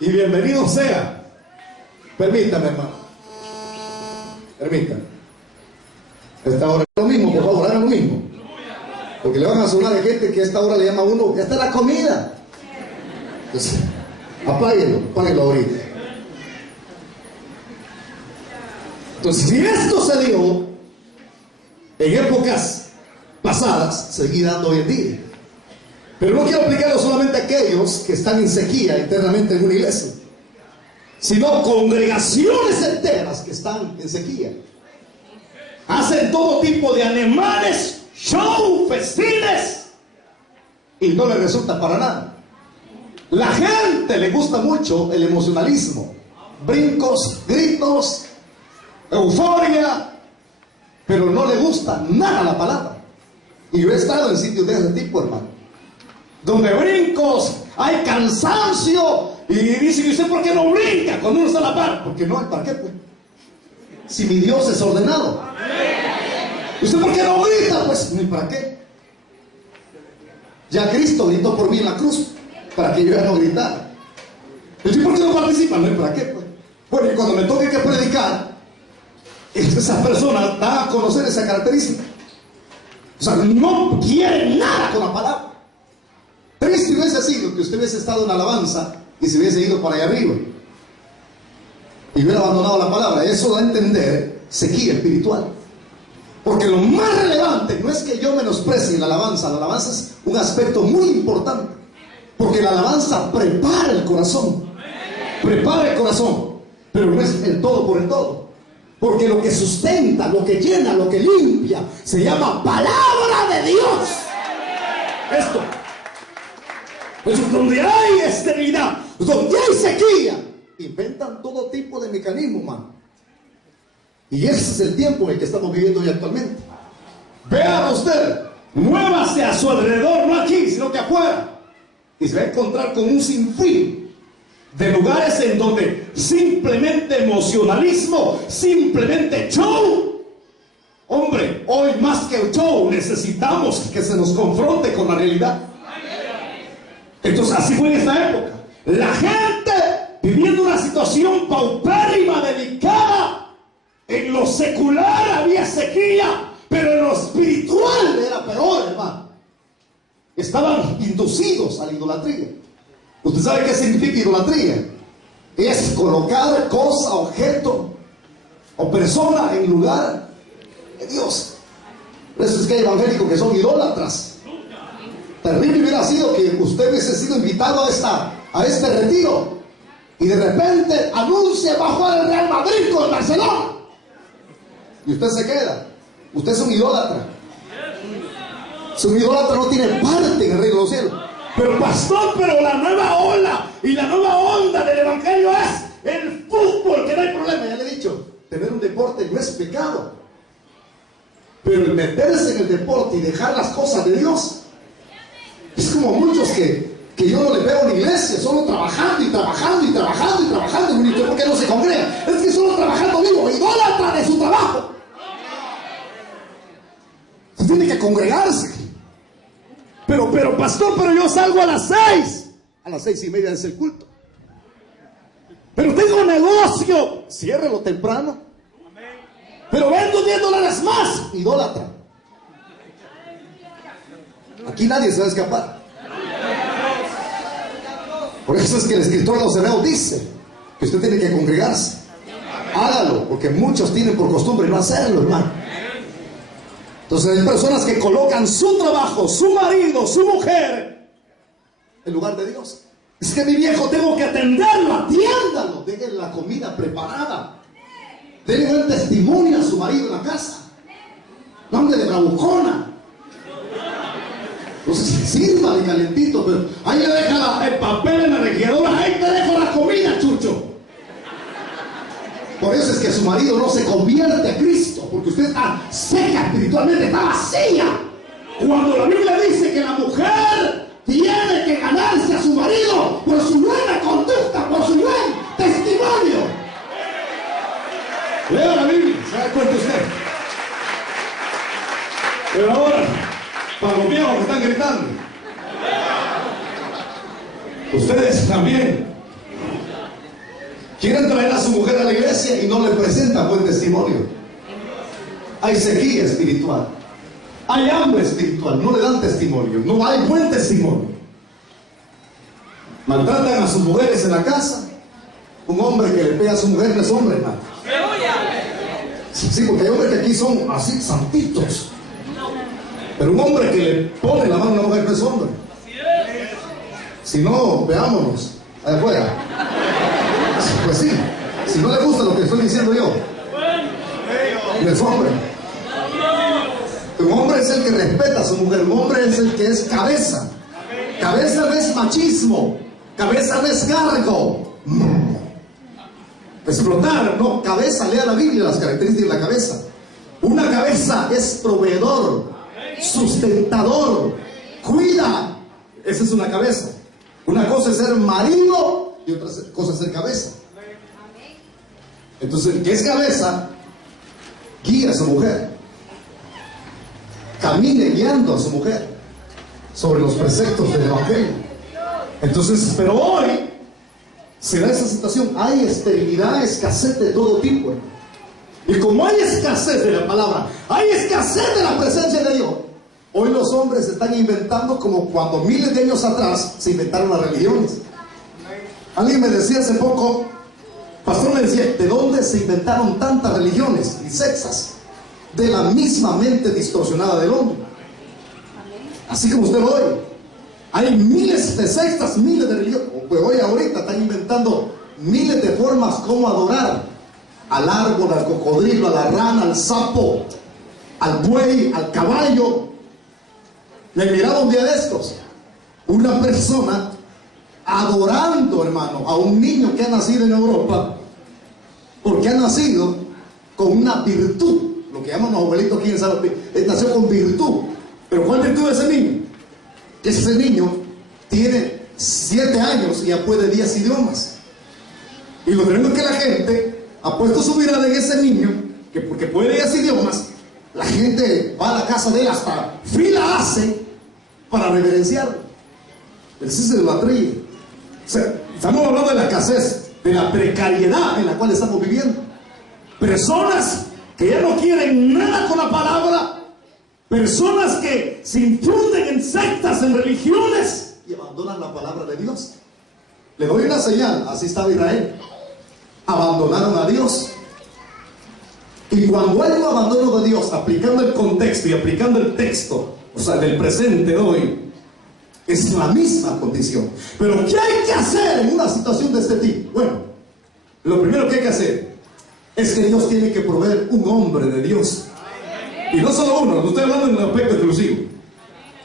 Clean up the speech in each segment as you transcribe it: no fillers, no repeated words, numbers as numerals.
y bienvenido sea. Permítame, hermano. Permítame. Esta hora es lo mismo, por favor, hagan lo mismo. Porque le van a sonar a gente que a esta hora le llama a uno, ya está la comida. Entonces, apáguenlo ahorita. Entonces, si esto se dio en épocas pasadas, seguí dando hoy en día. Pero no quiero aplicarlo solamente a aquellos que están en sequía internamente en una iglesia, sino congregaciones enteras que están en sequía. Hacen todo tipo de ademanes, show, festines, y no les resulta para nada. La gente le gusta mucho el emocionalismo, brincos, gritos, euforia, pero no le gusta nada la palabra. Y yo he estado en sitios de ese tipo, hermano, donde brincos, hay cansancio, y dicen: ¿y usted por qué no brinca cuando uno está a la par? Porque no hay para qué, pues. Si mi Dios es ordenado. ¿Usted por qué no grita? Pues ni para qué. Ya Cristo gritó por mí en la cruz para que yo ya no gritara. ¿Y usted por qué no participa? No hay para qué, pues. Bueno, y cuando me toque que predicar, esas personas dan a conocer esa característica. O sea, no quieren nada con la palabra. Triste hubiese sido que usted hubiese estado en alabanza y se hubiese ido para allá arriba y hubiera abandonado la palabra. Eso da a entender sequía espiritual. Porque lo más relevante no es que yo menosprecie la alabanza. La alabanza es un aspecto muy importante, porque la alabanza prepara el corazón. Prepara el corazón, pero no es el todo por el todo. Porque lo que sustenta, lo que llena, lo que limpia, se llama palabra de Dios. Esto. Pues donde hay esterilidad, donde hay sequía, inventan todo tipo de mecanismos, man. Y ese es el tiempo en el que estamos viviendo hoy actualmente. Vea usted, muévase a su alrededor, no aquí, sino que afuera, y se va a encontrar con un sinfín de lugares en donde simplemente emocionalismo, simplemente show. Hombre, hoy más que el show necesitamos que se nos confronte con la realidad. Entonces así fue en esta época. La gente viviendo una situación paupérrima, delicada. En lo secular había sequía, pero en lo espiritual era peor, hermano. Estaban inducidos a la idolatría. ¿Usted sabe qué significa idolatría? Es colocar cosa, objeto o persona en lugar de Dios. Por eso es que hay evangélicos que son idólatras. Terrible hubiera sido que usted hubiese sido invitado a este retiro y de repente anuncia: va a jugar el Real Madrid con el Barcelona, y usted se queda. Usted es un idólatra. Si un idólatra no tiene parte en el reino de los cielos. Pero pastor, pero la nueva ola y la nueva onda del evangelio es el fútbol, que no hay problema. Ya le he dicho, tener un deporte no es pecado, pero el meterse en el deporte y dejar las cosas de Dios es como muchos que yo no les veo en la iglesia, solo trabajando y trabajando y trabajando y trabajando. ¿Por qué no se congregan? Es que solo trabajando vivo, idólatra de su trabajo. Se tiene que congregarse. Pero pastor, pero yo salgo a las 6. A las 6:30 es el culto. Pero tengo negocio. Ciérrelo temprano. Pero vendo $10 más. Idólatra. Aquí nadie se va a escapar. Por eso es que el escritor de los Hebreos dice que usted tiene que congregarse. Hágalo, porque muchos tienen por costumbre no hacerlo, hermano. Entonces hay personas que colocan su trabajo, su marido, su mujer en lugar de Dios. Es que mi viejo tengo que atenderlo, atiéndalo. Déjenle la comida preparada. Denle un testimonio a su marido en la casa. No hable de bravucona. Entonces sírvale calentito, pero ahí le deja el papel en la regidora. Ahí te dejo la comida, chucho. Por eso es que su marido no se convierte a Cristo, porque usted está seca espiritualmente, está vacía. Cuando la Biblia dice que la mujer tiene que ganarse a su marido por su buena conducta, por su buen testimonio. Lea la Biblia, ¿se da cuenta usted? Pero ahora, para los viejos que están gritando, ustedes también Quieren traer a su mujer a la iglesia y no le presentan buen testimonio. Hay sequía espiritual, hay hambre espiritual, no le dan testimonio, no hay buen testimonio. Maltratan a sus mujeres en la casa. Un hombre que le pega a su mujer no es hombre, hermano. Sí, porque hay hombres que aquí son así santitos, pero un hombre que le pone la mano a una mujer no es hombre. Si no, veámonos allá afuera. Pues sí, si no le gusta lo que estoy diciendo yo, no es hombre. Un hombre es el que respeta a su mujer. Un hombre es el que es cabeza. Cabeza no es machismo. Cabeza no es cargo. Explotar, no. Cabeza, lea la Biblia, las características de la cabeza. Una cabeza es proveedor, sustentador, cuida. Esa es una cabeza. Una cosa es ser marido y otra cosa es ser cabeza. Entonces, el que es cabeza guía a su mujer, camine guiando a su mujer sobre los preceptos del evangelio. Entonces, pero hoy se da esa situación. Hay esterilidad, escasez de todo tipo. Y como hay escasez de la palabra, hay escasez de la presencia de Dios, hoy los hombres están inventando como cuando miles de años atrás se inventaron las religiones. Alguien me decía hace poco, pastor, me decía, ¿de dónde se inventaron tantas religiones y sectas? De la misma mente distorsionada del hombre. Así como usted lo oye, hay miles de sectas, miles de religiones. Pues hoy ahorita están inventando miles de formas como adorar al árbol, al cocodrilo, a la rana, al sapo, al buey, al caballo. Le miraba un día de estos una persona adorando, hermano, a un niño que ha nacido en Europa, porque ha nacido con una virtud. Lo que llaman los abuelitos aquí en Salvador, nació con virtud. Pero ¿cuál virtud de ese niño? Que ese niño tiene 7 años y ya puede 10 idiomas. Y lo tremendo es que la gente ha puesto su mirada en ese niño, que porque puede 10 idiomas, la gente va a la casa de él, hasta fila hace para reverenciarlo. Esa es idolatría. O sea, estamos hablando de la escasez, de la precariedad en la cual estamos viviendo. Personas que ya no quieren nada con la palabra, personas que se infunden en sectas, en religiones y abandonan la palabra de Dios. Le doy una señal, así estaba Israel. Abandonaron a Dios. Y cuando hay un abandono de Dios, aplicando el contexto y aplicando el texto, o sea, del presente de hoy, es la misma condición. Pero ¿qué hay que hacer en una situación de este tipo? Bueno, lo primero que hay que hacer es que Dios tiene que proveer un hombre de Dios. Y no solo uno, no estoy hablando en el aspecto exclusivo.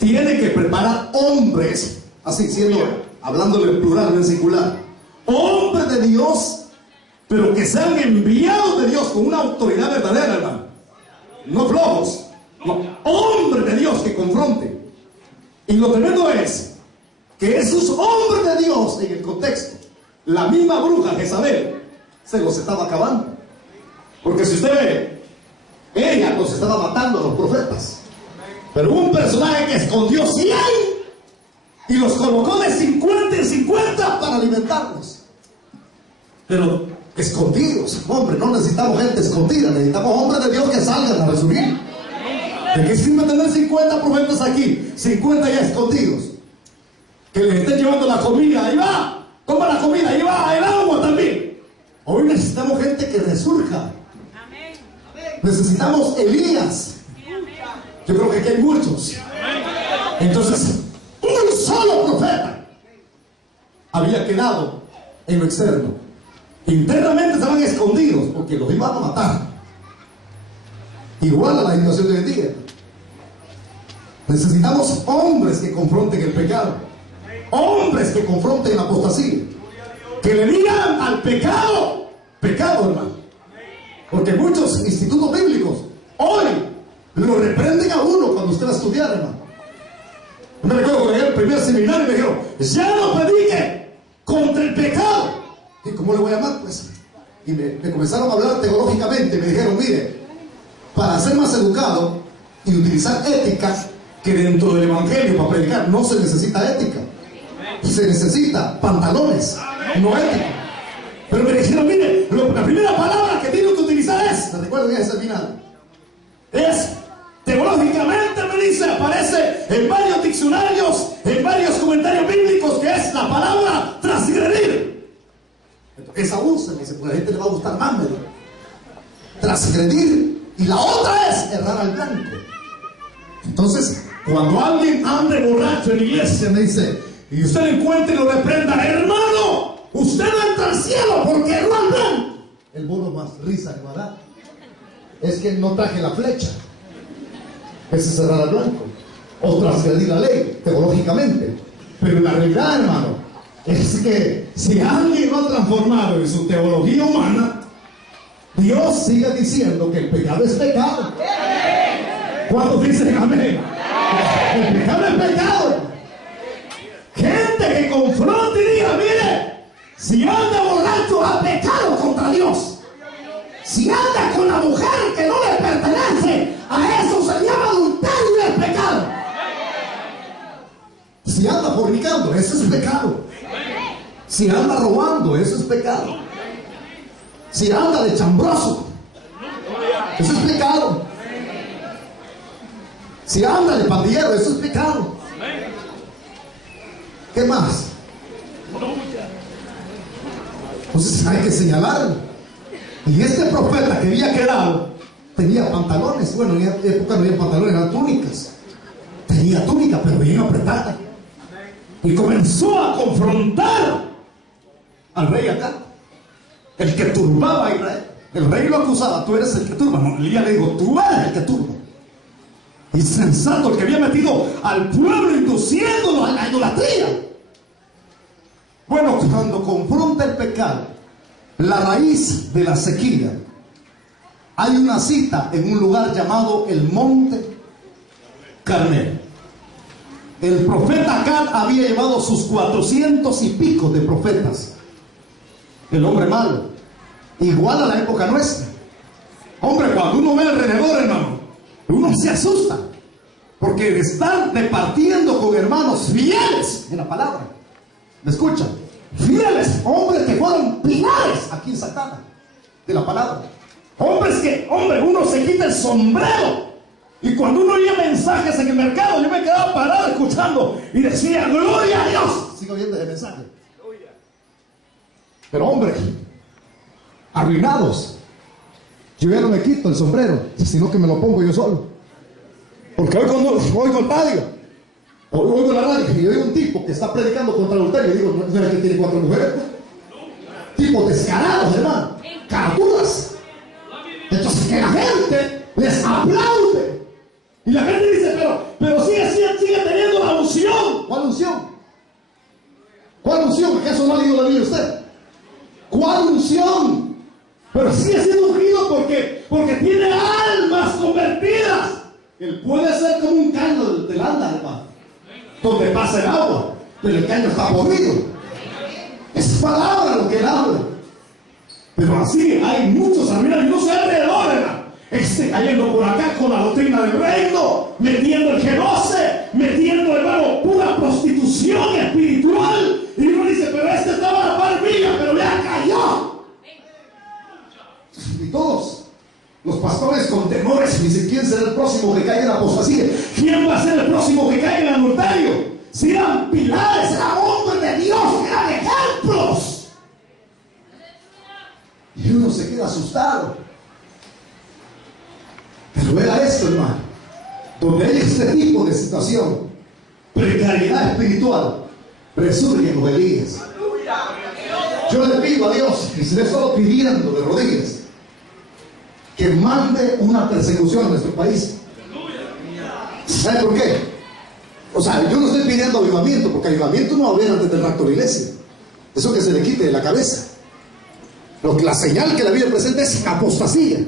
Tiene que preparar hombres, así siendo, hablándole en plural, no en singular. Hombres de Dios, pero que sean enviados de Dios con una autoridad verdadera, hermano. No flojos, no, hombres de Dios que confronten. Y lo tremendo es que esos hombres de Dios, en el contexto, la misma bruja Jezabel se los estaba acabando. Porque si usted ve, ella los estaba matando a los profetas. Pero hubo un personaje que escondió 100 y los colocó de 50 en 50 para alimentarlos. Pero escondidos, hombre, no necesitamos gente escondida, necesitamos hombres de Dios que salgan a resumir. ¿De qué sirve tener 50 profetas aquí, 50 ya escondidos? Que les estén llevando la comida, ahí va, toma la comida, ahí va, el agua también. Hoy necesitamos gente que resurja. Necesitamos Elías. Yo creo que aquí hay muchos. Entonces, un solo profeta había quedado en lo externo. Internamente estaban escondidos porque los iban a matar. Igual a la situación de hoy en día. Necesitamos hombres que confronten el pecado, hombres que confronten la apostasía, que le digan al pecado, pecado, hermano. Porque muchos institutos bíblicos hoy lo reprenden a uno cuando usted va a estudiar, hermano. Me recuerdo cuando llegué al primer seminario y me dijeron, ya no predique contra el pecado. ¿Y cómo le voy a llamar? Pues, y me comenzaron a hablar teológicamente. Me dijeron, mire, para ser más educado y utilizar ética, que dentro del evangelio para predicar no se necesita ética, se necesita pantalones, no ética. Pero me dijeron, mire, la primera palabra que tiene que utilizar es, ¿me recuerdo ya ese final? Es, teológicamente me dice, aparece en varios diccionarios, en varios comentarios bíblicos, que es la palabra transgredir. Esa usa, me dice, porque a la gente le va a gustar más, me dice. Transgredir. Y la otra es errar al blanco. Entonces, cuando alguien ande borracho en la iglesia, me dice, y usted lo encuentre y lo reprenda, hermano, usted no entra al cielo porque erró al blanco. El bono más risa que va a dar es que no traje la flecha. Ese es errar al blanco o transgredir la ley, teológicamente. Pero la realidad, hermano, es que si alguien lo ha transformado en su teología humana, Dios sigue diciendo que el pecado es pecado. ¿Cuántos dicen amén? El pecado es pecado. Gente que confronte y diga, mire, si anda borracho ha pecado contra Dios. Si anda con la mujer que no le pertenece, a eso se llama adulterio y es pecado. Si anda fornicando, eso es pecado. Si anda robando, eso es pecado. Si anda de chambroso, eso es pecado. Si anda de pandillero, eso es pecado. ¿Qué más? Entonces hay que señalarlo. Y este profeta que había quedado tenía pantalones. Bueno, en esa época no había pantalones, eran túnicas. Tenía túnica, pero bien apretada. Y comenzó a confrontar al rey acá, el que turbaba a Israel. El rey lo acusaba, tú eres el que turba. No, Elías le dijo, tú eres el que turba. Insensato, el que había metido al pueblo induciéndolo a la idolatría. Bueno, cuando confronta el pecado, la raíz de la sequía, hay una cita en un lugar llamado el Monte Carmelo. El profeta Acab había llevado sus 400 y pico de profetas. El hombre malo, igual a la época nuestra. Hombre, cuando uno ve alrededor, hermano, uno se asusta, porque están departiendo con hermanos fieles en la palabra. ¿Me escuchan? Fieles, hombres que fueron pilares aquí en Santana de la palabra. Hombres que, hombre, uno se quita el sombrero. Y cuando uno oía mensajes en el mercado, yo me quedaba parado escuchando y decía, gloria a Dios. Sigo viendo ese mensaje. Pero hombre, arruinados. Yo ya no me quito el sombrero, sino que me lo pongo yo solo. Porque hoy cuando oigo el radio, oigo la radio y oigo un tipo que está predicando contra el adulterio, y digo, ¿no es que tiene 4 mujeres? Tipos descarados, hermano, caraturas. Entonces que la gente les aplaude. Y la gente dice, pero sigue teniendo la unción. ¿Cuál unción? ¿Cuál unción? ¿Acaso no ha leído la Biblia usted? ¿Cuál unción? Pero sigue siendo ungido porque tiene almas convertidas. Él puede ser como un caño del anda, hermano, donde pasa el agua, pero el caño está podrido. Es palabra lo que él habla. Pero así hay muchos arruinados y no se alrededor, hermano. Cayendo por acá con la doctrina del reino, metiendo el genose, metiendo, hermano, pura prostitución espiritual. Y uno dice, pero este estaba a la par mía, pero ya cayó. Y todos los pastores con temores, dicen, ¿quién será el próximo que caiga en la apostasía? ¿Quién va a ser el próximo que caiga en el adulterio? Si eran pilares, eran hombres de Dios, eran ejemplos. Y uno se queda asustado. Pero vea esto, hermano, donde hay este tipo de situación, precariedad espiritual, resurgen los Elías. Yo le pido a Dios, y seré solo pidiendo de rodillas, que mande una persecución a nuestro país. ¿Sabe por qué? O sea, yo no estoy pidiendo avivamiento, porque avivamiento no va a haber antes del rapto de la iglesia. Eso que se le quite de la cabeza. La señal que la Biblia presenta es apostasía.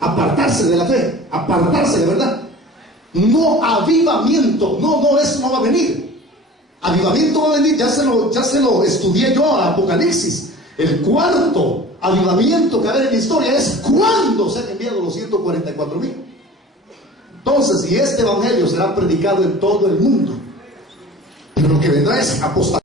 Apartarse de la fe, apartarse de verdad. No avivamiento, eso no va a venir. Avivamiento va a venir, ya se lo estudié yo a Apocalipsis. El cuarto avivamiento que va a haber en la historia es cuando se han enviado los 144,000. Entonces, y este evangelio será predicado en todo el mundo. Pero lo que vendrá es apostasía.